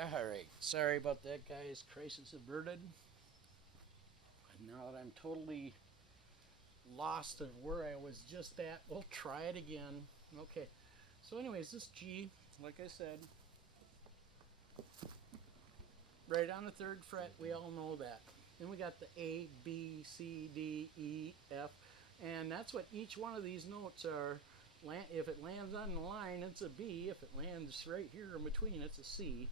Alright, sorry about that, guys. Crisis averted. Now that I'm totally lost of where I was just at, we'll try it again. Okay, so, anyways, this G, like I said, right on the third fret, we all know that. Then we got the A, B, C, D, E, F, and that's what each one of these notes are. If it lands on the line, it's a B. If it lands right here in between, it's a C.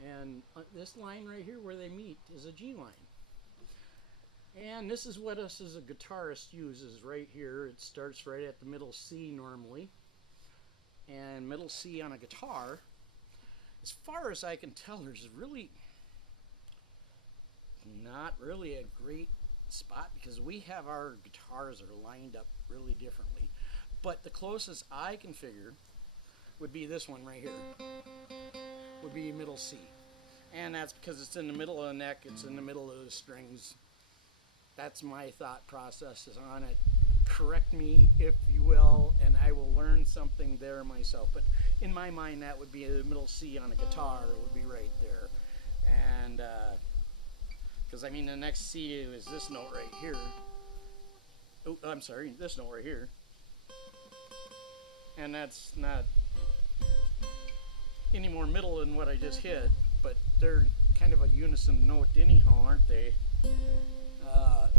And this line right here where they meet is a G line. And this is what us as a guitarist uses right here. It starts right at the middle C normally. And middle C on a guitar, as far as I can tell, there's really not really a great spot because we have our guitars are lined up really differently. But the closest I can figure would be this one right here. Would be middle C. And that's because it's in the middle of the neck, it's in the middle of the strings. That's my thought process is on it. Correct me if you will, and I will learn something there myself. But in my mind, that would be the middle C on a guitar. It would be right there. And because I mean, the next C is this note right here. Oh, I'm sorry, this note right here. And that's not any more middle than what I just hit, but they're kind of a unison note anyhow, aren't they?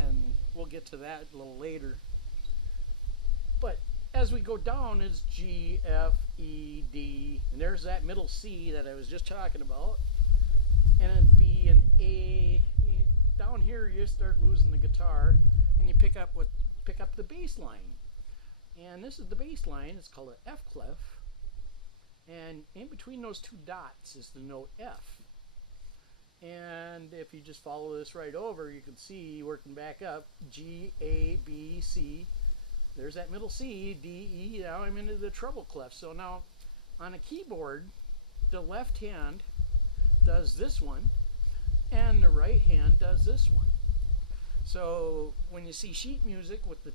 And we'll get to that a little later. But as we go down, it's G, F, E, D, and there's that middle C that I was just talking about, and then B and A. Down here, you start losing the guitar, and you pick up the bass line, and this is the bass line. It's called an F clef, and in between those two dots is the note F. And if you just follow this right over, you can see working back up G, A, B, C. There's that middle C, D, E. Now I'm into the treble clef. So now on a keyboard, the left hand does this one, and the right hand does this one. So when you see sheet music with the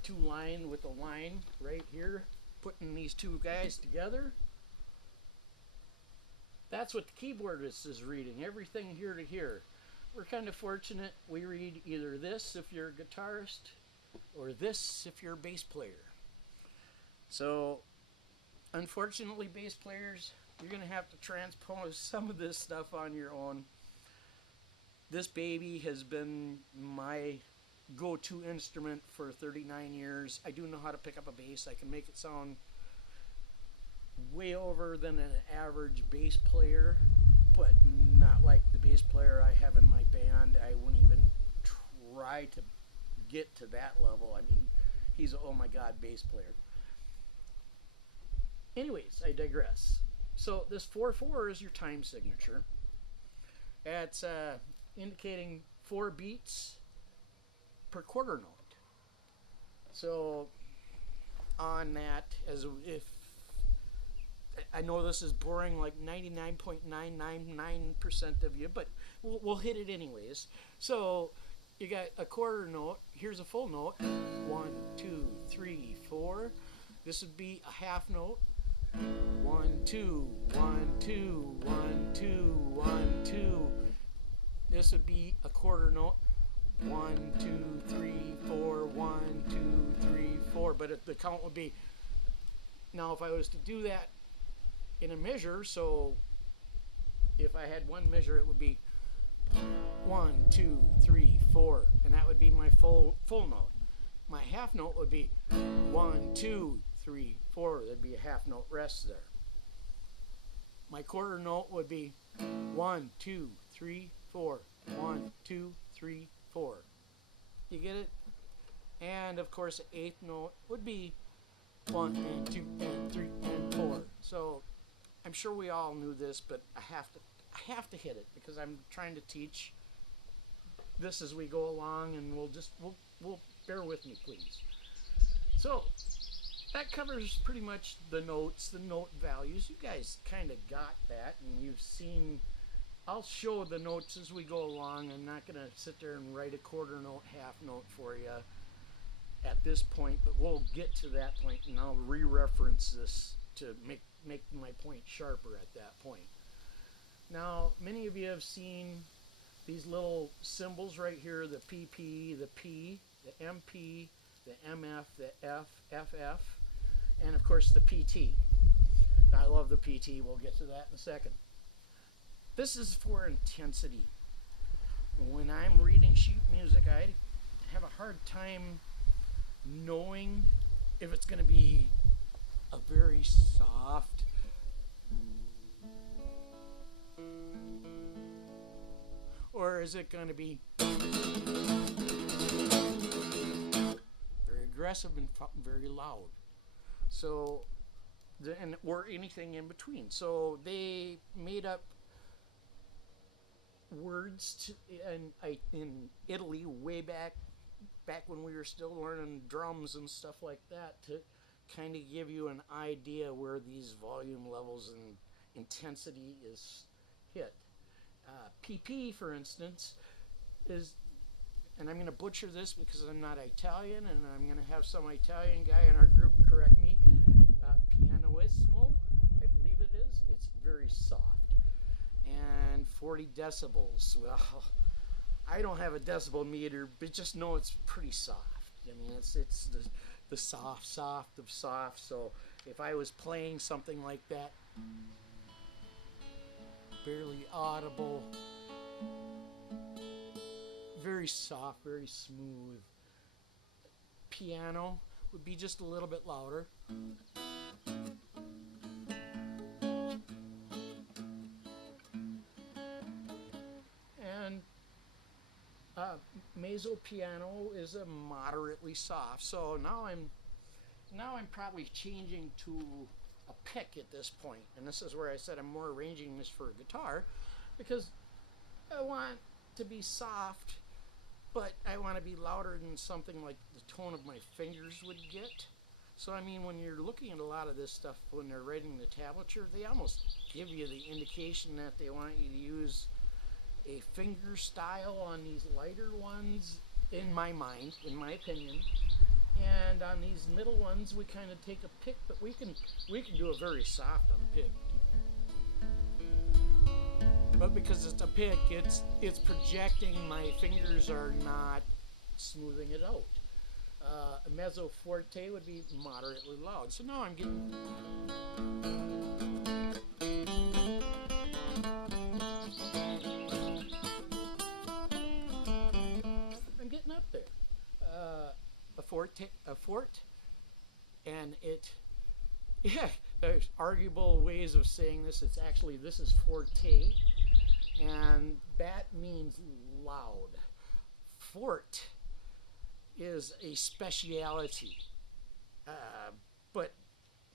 with the line right here, putting these two guys together, that's what the keyboard is reading, everything here to here. We're kind of fortunate we read either this if you're a guitarist or this if you're a bass player. So unfortunately, bass players, you're going to have to transpose some of this stuff on your own. This baby has been my go-to instrument for 39 years. I do know how to pick up a bass. I can make it sound way over than an average bass player, but not like the bass player I have in my band. I wouldn't even try to get to that level. I mean, he's a oh my god bass player. Anyways, I digress. So this 4/4 is your time signature. It's indicating 4 beats per quarter note. So on that, as if I know this is boring like 99.999% of you, but we'll hit it anyways. So you got a quarter note. Here's a full note. 1, 2, 3, 4. This would be a half note. 1, 2, 1, 2, 1, 2, 1, 2. This would be a quarter note. 1, 2, 3, 4. 1, 2, 3, 4. But the count would be. Now, if I was to do that in a measure, so if I had one measure, it would be 1, 2, 3, 4, and that would be my full note. My half note would be 1, 2, 3, 4. There'd be a half note rest there. My quarter note would be 1, 2, 3, 4. 1, 2, 3, 4. You get it? And of course, the eighth note would be 1 and 2 and 3 and 4. So I'm sure we all knew this, but I have to hit it because I'm trying to teach this as we go along, and we'll bear with me, please. So that covers pretty much the notes, the note values. You guys kind of got that, and you've seen. I'll show the notes as we go along. I'm not going to sit there and write a quarter note, half note for you at this point, but we'll get to that point, and I'll re-reference this to make my point sharper at that point. Now, many of you have seen these little symbols right here, the PP, the P, the MP, the MF, the F, FF, and of course the PT. I love the PT. We'll get to that in a second. This is for intensity. When I'm reading sheet music, I have a hard time knowing if it's going to be a very soft or is it going to be very aggressive and very loud. So, or anything in between. So they made up words in Italy way back when we were still learning drums and stuff like that to kind of give you an idea where these volume levels and intensity is hit. PP, for instance, is, and I'm going to butcher this because I'm not Italian, and I'm going to have some Italian guy in our group correct me. Pianissimo, I believe it is. It's very soft. And 40 decibels. Well, I don't have a decibel meter, but just know it's pretty soft. I mean, it's the soft of soft. So if I was playing something like that, barely audible, very soft, very smooth. Piano would be just a little bit louder. And mezzo piano is a moderately soft. So now I'm probably changing to a pick at this point, and this is where I said I'm more arranging this for a guitar because I want to be soft, but I want to be louder than something like the tone of my fingers would get. So I mean, when you're looking at a lot of this stuff, when they're writing the tablature, they almost give you the indication that they want you to use a finger style on these lighter ones, in my mind, in my opinion. And on these middle ones, we kind of take a pick, but we can do a very soft on the pick. But because it's a pick, it's projecting. My fingers are not smoothing it out. A mezzo forte would be moderately loud. So now I'm getting. I'm getting up there. A fort, and yeah, there's arguable ways of saying this. It's actually, this is forte, and that means loud. Fort is a speciality, but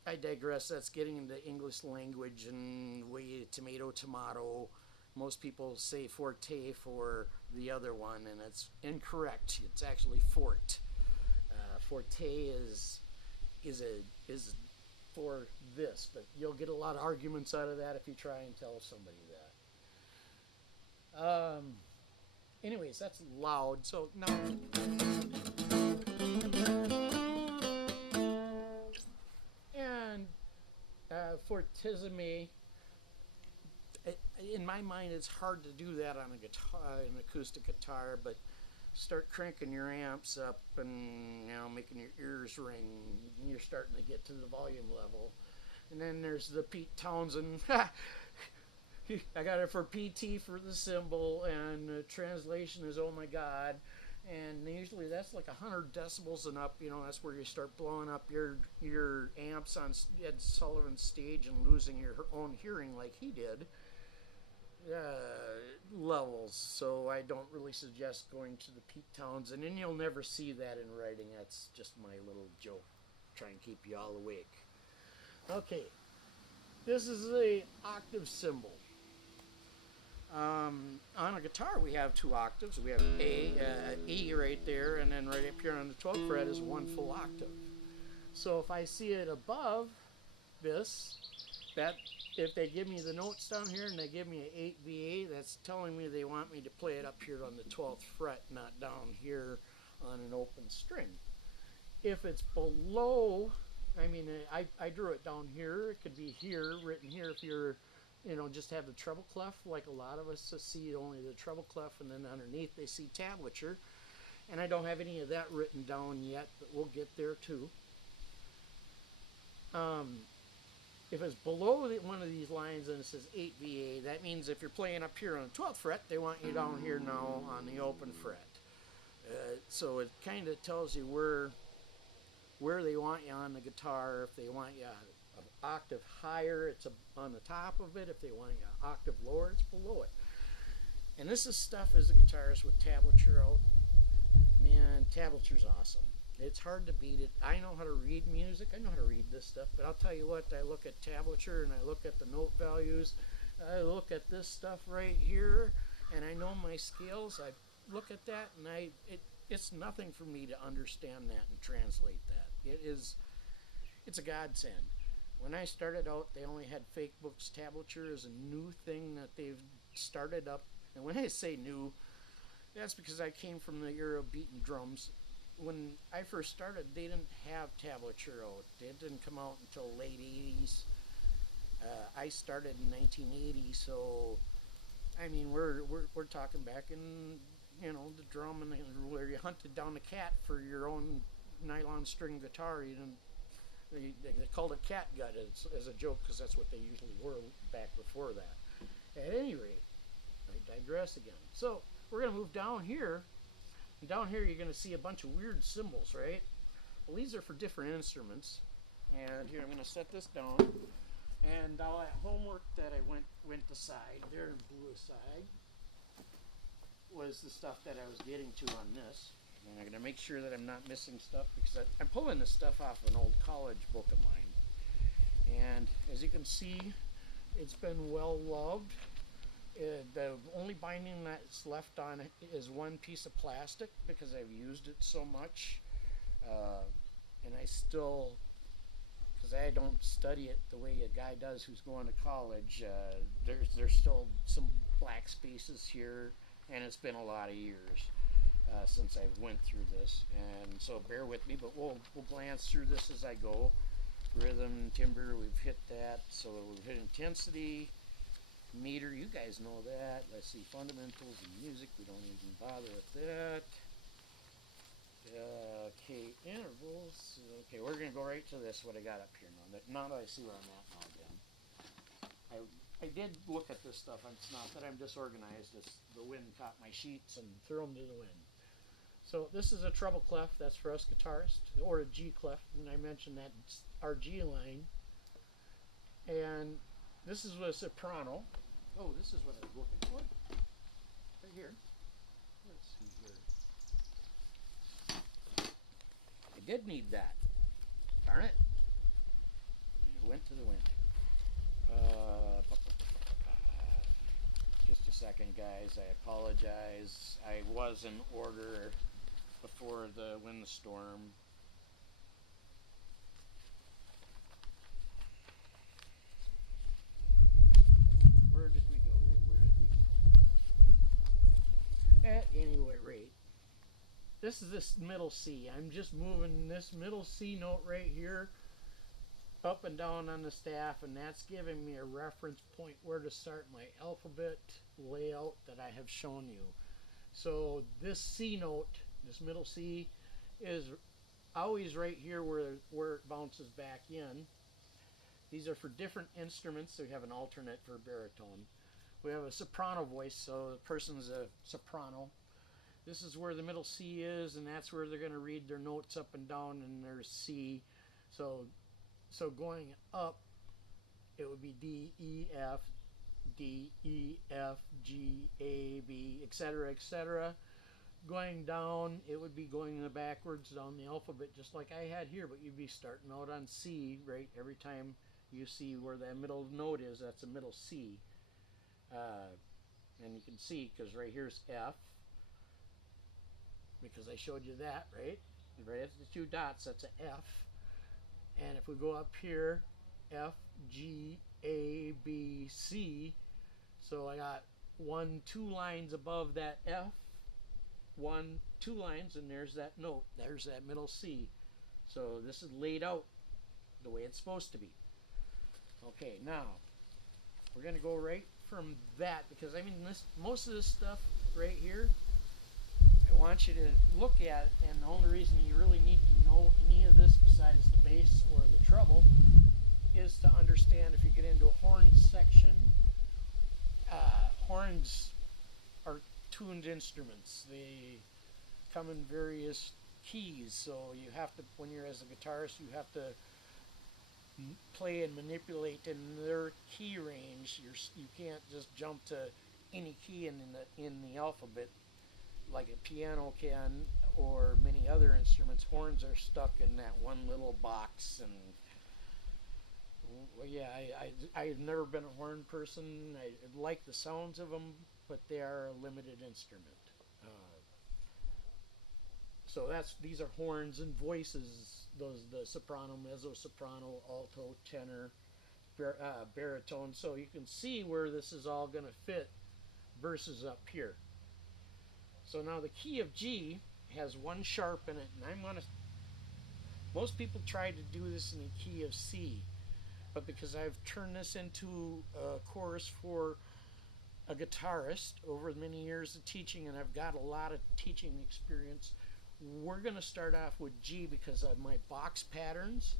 I digress. That's getting into English language and way tomato. Most people say forte for the other one, and it's incorrect. It's actually fort. Forte is for this, but you'll get a lot of arguments out of that if you try and tell somebody that. Anyways, that's loud. So now, and fortissime. In my mind, it's hard to do that on a guitar, an acoustic guitar, but start cranking your amps up and making your ears ring, and you're starting to get to the volume level. And then there's the Pete Townsend. I got it for PT for the cymbal, and the translation is oh my god. And usually that's like 100 decibels and up. That's where you start blowing up your amps on Ed Sullivan's stage and losing your own hearing like he did. Levels, so I don't really suggest going to the Pete Townsend, and you'll never see that in writing. That's just my little joke, try and keep you all awake. Okay, this is the octave symbol. On a guitar we have 2 octaves. We have E right there, and then right up here on the 12th fret is 1 full octave. So if I see it above this, that if they give me the notes down here and they give me an 8 VA, that's telling me they want me to play it up here on the 12th fret, not down here on an open string. If it's below, I drew it down here. It could be here, written here if you're you know, just have the treble clef like a lot of us see only the treble clef, and then underneath they see tablature. And I don't have any of that written down yet, but we'll get there too. Um, if it's below one of these lines and it says 8VA, that means if you're playing up here on the 12th fret, they want you down here now on the open fret. So it kind of tells you where they want you on the guitar. If they want you an octave higher, it's on the top of it. If they want you an octave lower, it's below it. And this is stuff as a guitarist with tablature out. Man, tablature's awesome. It's hard to beat it. I know how to read music. I know how to read this stuff. But I'll tell you what, I look at tablature and I look at the note values. I look at this stuff right here and I know my scales. I look at that and it's nothing for me to understand that and translate that. It's a godsend. When I started out, they only had fake books. Tablature is a new thing that they've started up. And when I say new, that's because I came from the era of beating drums. When I first started, they didn't have tablature out. It didn't come out until late 80s. I started in 1980, so I mean we're talking back in, you know, the drum and where you hunted down the cat for your own nylon string guitar. You didn't. They called it catgut as a joke because that's what they usually were back before that. At any rate, I digress again. So we're going to move down here. And down here you're going to see a bunch of weird symbols, right? Well, these are for different instruments. And here I'm going to set this down. And all that homework that I went aside, there and blew aside, was the stuff that I was getting to on this. And I'm going to make sure that I'm not missing stuff because I'm pulling this stuff off an old college book of mine. And as you can see, it's been well loved. The only binding that's left on it is one piece of plastic because I've used it so much. And I still, because I don't study it the way a guy does who's going to college, there's still some black spaces here, and it's been a lot of years since I went through this, and so bear with me, but we'll glance through this as I go. Rhythm, timbre, we've hit that, so we've hit intensity, meter, you guys know that. Let's see, fundamentals and music, we don't even bother with that. Okay, intervals, okay, we're going to go right to this, what I got up here now that I see where I'm at now again. I did look at this stuff, it's not that I'm disorganized, it's the wind caught my sheets and threw them to the wind. So this is a treble clef, that's for us guitarists, or a G clef, and I mentioned that it's our G line. And this is a soprano. Oh, this is what I was looking for. Right here. Let's see here. I did need that. Darn it. It went to the wind. Just a second, guys. I apologize. I was in order before the windstorm. Where did we go? At any rate, this is this middle C. I'm just moving this middle C note right here up and down on the staff, and that's giving me a reference point where to start my alphabet layout that I have shown you. So this C note, this middle C, is always right here where it bounces back in. These are for different instruments. So we have an alternate for baritone. We have a soprano voice, so the person's a soprano. This is where the middle C is, and that's where they're going to read their notes up and down in their C. So going up, it would be D, E, F, D, E, F, G, A, B, etc., etc. Going down, it would be going backwards down the alphabet, just like I had here, but you'd be starting out on C, right? Every time you see where that middle note is, that's a middle C. And you can see, because right here's F, because I showed you that, right? Right at the two dots, that's an F. And if we go up here, F, G, A, B, C. So I got 1, 2 lines above that F, 1, 2 lines, and there's that note. There's that middle C. So this is laid out the way it's supposed to be. Okay, now, We're going to go right from that because I mean this most of this stuff right here I want you to look at, and the only reason you really need to know any of this besides the bass or the treble is to understand if you get into a horn section. Horns are tuned instruments. They come in various keys, so you have to, when you're as a guitarist, you have to play and manipulate in their key range. You can't just jump to any key in the alphabet like a piano can or many other instruments. Horns are stuck in that one little box, and well, yeah, I've never been a horn person. I like the sounds of them, but they are a limited instrument. So these are horns and voices. Those the soprano, mezzo soprano, alto, tenor, baritone. So you can see where this is all going to fit versus up here. So now the key of G has one sharp in it, and I'm gonna. Most people try to do this in the key of C, but because I've turned this into a chorus for a guitarist over many years of teaching, and I've got a lot of teaching experience, we're going to start off with G because my box patterns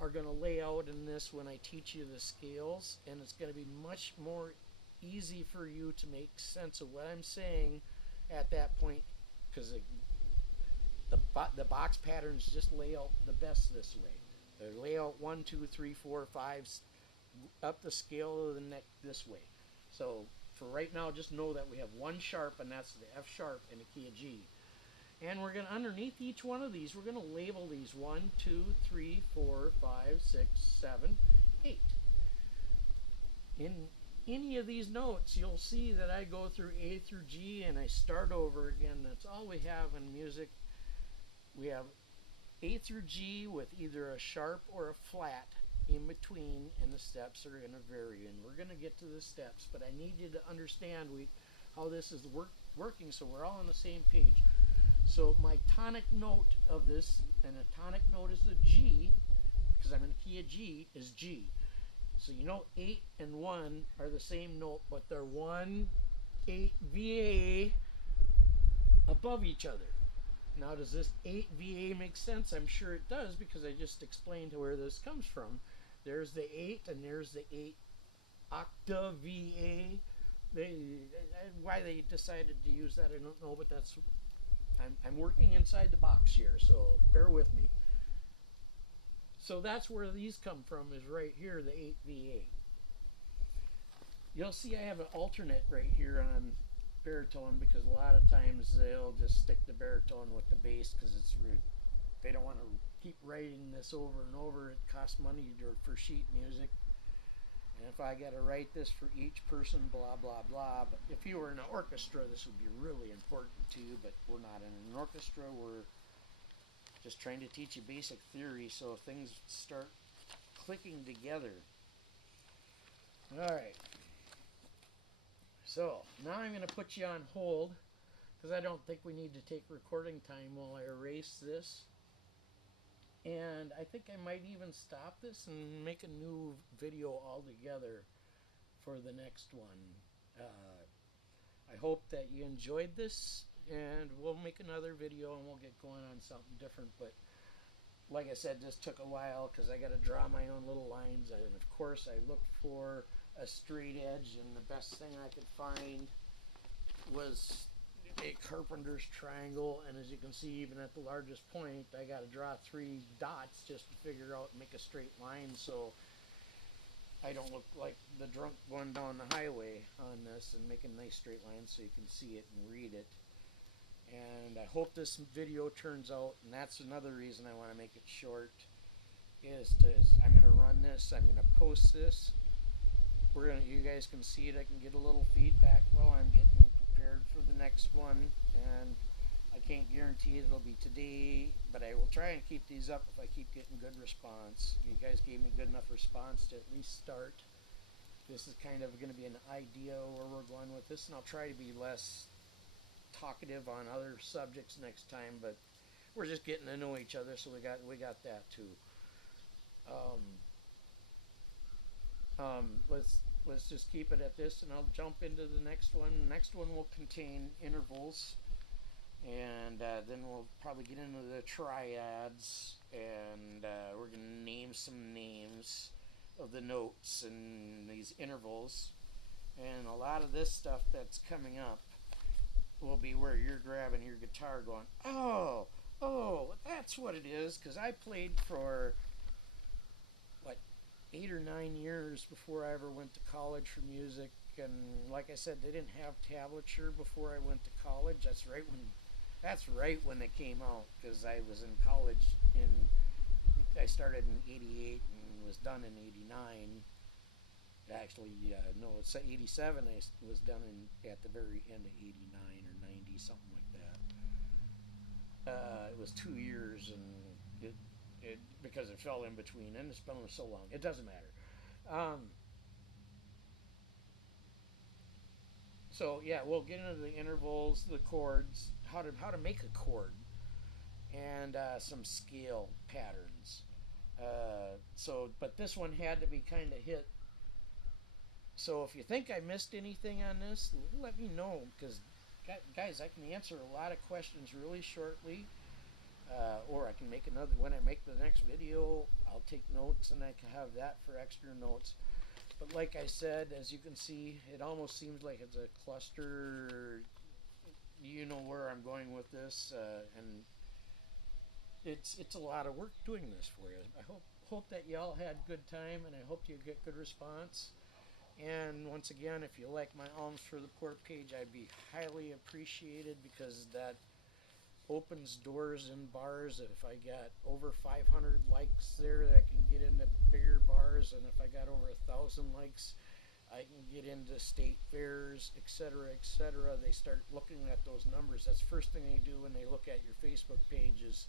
are going to lay out in this when I teach you the scales, and it's going to be much more easy for you to make sense of what I'm saying at that point, because the box patterns just lay out the best this way. They lay out 1, 2, 3, 4, 5 up the scale of the neck this way. So for right now, just know that we have one sharp, and that's the F sharp in the key of G. And we're going to, underneath each one of these, we're going to label these 1, 2, 3, 4, 5, 6, 7, 8. In any of these notes, you'll see that I go through A through G and I start over again. That's all we have in music. We have A through G with either a sharp or a flat in between, and the steps are going to vary. And we're going to get to the steps, but I need you to understand how this is working so we're all on the same page. So my tonic note of this, and a tonic note is the G, because I'm in the key of G, is G. So you know 8 and 1 are the same note, but they're 1, 8 VA above each other. Now does this 8 VA make sense? I'm sure it does, because I just explained where this comes from. There's the 8 and there's the 8 octave VA. Why they decided to use that, I don't know, but that's... I'm working inside the box here, so bear with me. So that's where these come from, is right here, the 8 VA. You'll see I have an alternate right here on baritone, because a lot of times they'll just stick the baritone with the bass because it's rude. They don't want to keep writing this over and over. It costs money for sheet music. And if I got to write this for each person, blah, blah, blah. But if you were in an orchestra, this would be really important to you, but we're not in an orchestra. We're just trying to teach you basic theory so things start clicking together. All right. So now I'm going to put you on hold because I don't think we need to take recording time while I erase this. And I think I might even stop this and make a new video altogether for the next one. I hope that you enjoyed this, and we'll make another video and we'll get going on something different. But like I said, this took a while because I got to draw my own little lines. And of course, I looked for a straight edge, and the best thing I could find was a carpenter's triangle. And as you can see, even at the largest point, I got to draw 3 dots just to figure out and make a straight line, so I don't look like the drunk going down the highway on this, and make a nice straight line so you can see it and read it. And I hope this video turns out, and that's another reason I want to make it short, is I'm going to run this, I'm going to post this. You guys can see it. I can get a little feedback while I'm getting prepared for the next one, and I can't guarantee it'll be today, but I will try and keep these up if I keep getting good response. You guys gave me good enough response to at least start. This is kind of going to be an idea where we're going with this, and I'll try to be less talkative on other subjects next time, but we're just getting to know each other, so we got that too. let's just keep it at this, and I'll jump into the next one. The next one will contain intervals, and then we'll probably get into the triads, and we're going to name some names of the notes and these intervals. And a lot of this stuff that's coming up will be where you're grabbing your guitar going, oh, that's what it is, because I played for, what, 8 or 9 years before I ever went to college for music. And like I said, they didn't have tablature before I went to college. That's right when it came out, because I was in college I started in 88 and was done in 89. Actually, no, it's 87. I was done at the very end of 89 or 90, something like that. It was 2 years, and it because it fell in between, and it's been so long. It doesn't matter. So yeah, we'll get into the intervals, the chords, how to make a chord, and some scale patterns. But this one had to be kind of hit. So if you think I missed anything on this, let me know, because guys, I can answer a lot of questions really shortly, or I can make another. When I make the next video, I'll take notes, and I can have that for extra notes. But like I said, as you can see, it almost seems like it's a cluster. You know where I'm going with this, and it's a lot of work doing this for you. I hope that y'all had good time, and I hope you get good response. And once again, if you like my Alms for the Poor page, I'd be highly appreciated, because that opens doors in bars. If I got over 500 likes there, I can get into bigger bars, and if I got over 1,000 likes, I can get into state fairs, etc., etc. They start looking at those numbers. That's the first thing they do when they look at your Facebook page, is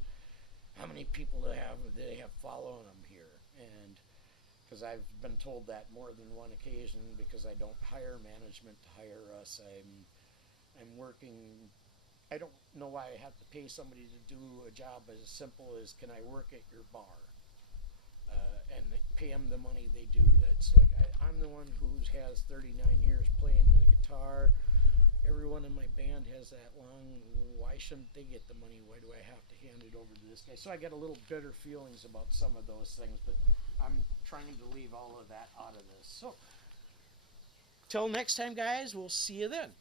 how many people do they have following them here. And because I've been told that more than one occasion, because I don't hire management to hire us. I'm working. I don't know why I have to pay somebody to do a job as simple as, can I work at your bar, and pay them the money they do. That's like, I'm the one who has 39 years playing the guitar. Everyone in my band has that long. Why shouldn't they get the money? Why do I have to hand it over to this guy? So I got a little bitter feelings about some of those things, but I'm trying to leave all of that out of this. So till next time, guys, we'll see you then.